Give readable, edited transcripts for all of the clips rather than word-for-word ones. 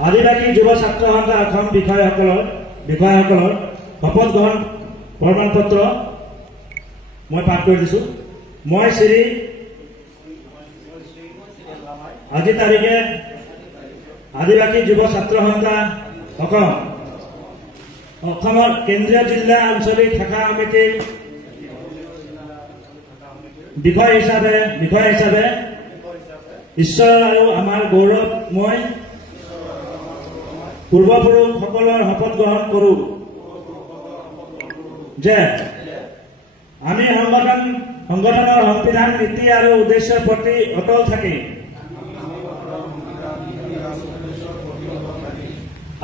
আদিবাসী যুৱ ছাত্ৰ সন্থা অসম বিষয়াসকলৰ শপত গ্ৰহণ প্ৰমাণ পত্ৰ মই পাঠ কৰি দিছোঁ। মই শ্ৰী আজি তাৰিখে আদিবাসী যুৱ ছাত্ৰ সন্থা অসমৰ কেন্দ্ৰীয় জিলা আঞ্চলিক শাখা সমিতিৰ বিষয় হিচাপে ঈশ্বৰ আৰু আমাৰ গৌৰৱ মই পূৰ্বপুৰুষসকলৰ শপত গ্ৰহণ কৰোঁ যে আমি সংগঠনৰ সংবিধান নীতি আৰু উদ্দেশ্যৰ প্ৰতি অটল থাকি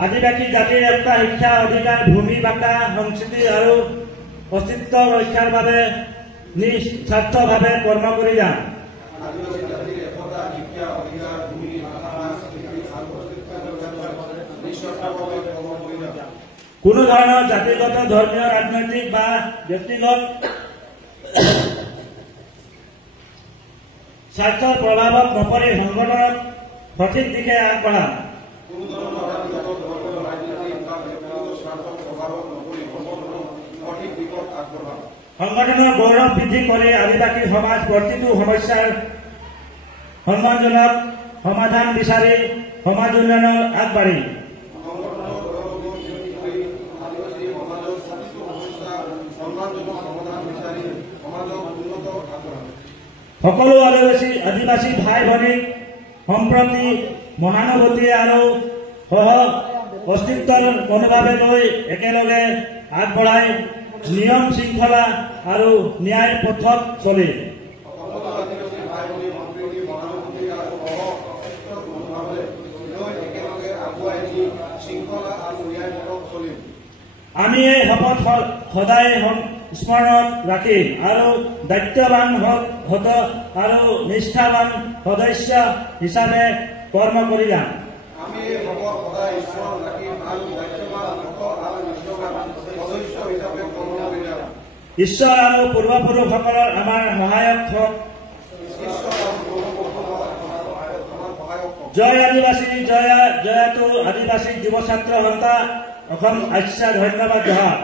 আদিবাসী জাতিৰ একটা শিক্ষা অধিকাৰ ভূমি ভাষা সংস্কৃতি আৰু অস্তিত্ব ৰক্ষাৰ বাবে নিস্বাৰ্থভাৱে কৰ্ম কৰি যাম। কোনো ধৰণৰ জাতিগত ধৰ্মীয় ৰাজনৈতিক বা ব্যক্তিগত স্বাৰ্থৰ প্ৰভাৱত নপৰি সংগঠনক সঠিক দিশে আগবঢ়াম। সংগঠনৰ গৌৰৱ বৃদ্ধি কৰি আদিবাসী সমাজ প্ৰতিটো সমস্যাৰ সন্মানজনক সমাধান বিচাৰি সমাজ উন্নয়নৰ আগবাঢ়ি সকলো আদিবাসী ভাই ভনীক সম্প্ৰতি মহানুভূতি আৰু সহ অস্তিত্বৰ মনোভাৱে লৈ একেলগে আগবঢ়াই নিয়ম শৃংখলা আৰু ন্যায় পথত চলে। আমি এই শপত সদায় স্মৰণত ৰাখিম আৰু দায়িত্ববান আৰু নিষ্ঠাবান সদস্য হিচাপে কৰ্ম কৰি যাম। ঈশ্বৰ আৰু পূৰ্বপুৰুষসকলৰ আমাৰ সহায়ক হওক। জয় আদিবাসী, জয়টো আদিবাসী যুৱ ছাত্ৰ সন্থা অসম। আচ্ছা, ধন্যবাদ। জোহাৰ।